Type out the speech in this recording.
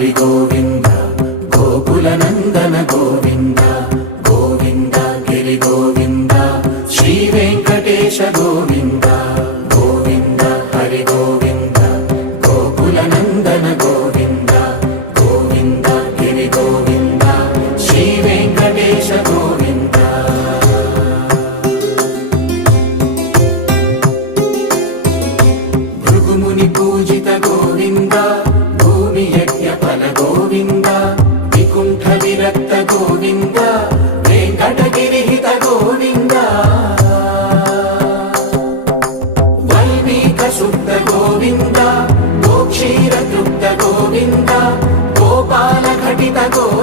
హరి గోవింద గోకుల నందన గోవింద గోవింద గిరి గోవింద శ్రీ వెంకటేశ గోవింద గోవింద హరి గోవింద గోకుల నందన గోవింద గోవింద గిరి గోవింద శ్రీ వెంకటేశ గోవింద భృగుముని పూజిత గోవింద భూమి యజ్ఞ ఫల గోవింద వికుంఠ విరక్త గోవింద వెంకటగిరిహిత గోవింద వైదిక శుద్ధ గోవింద గోక్షీర తృప్త గోవింద గోపాల ఘటిత గోవింద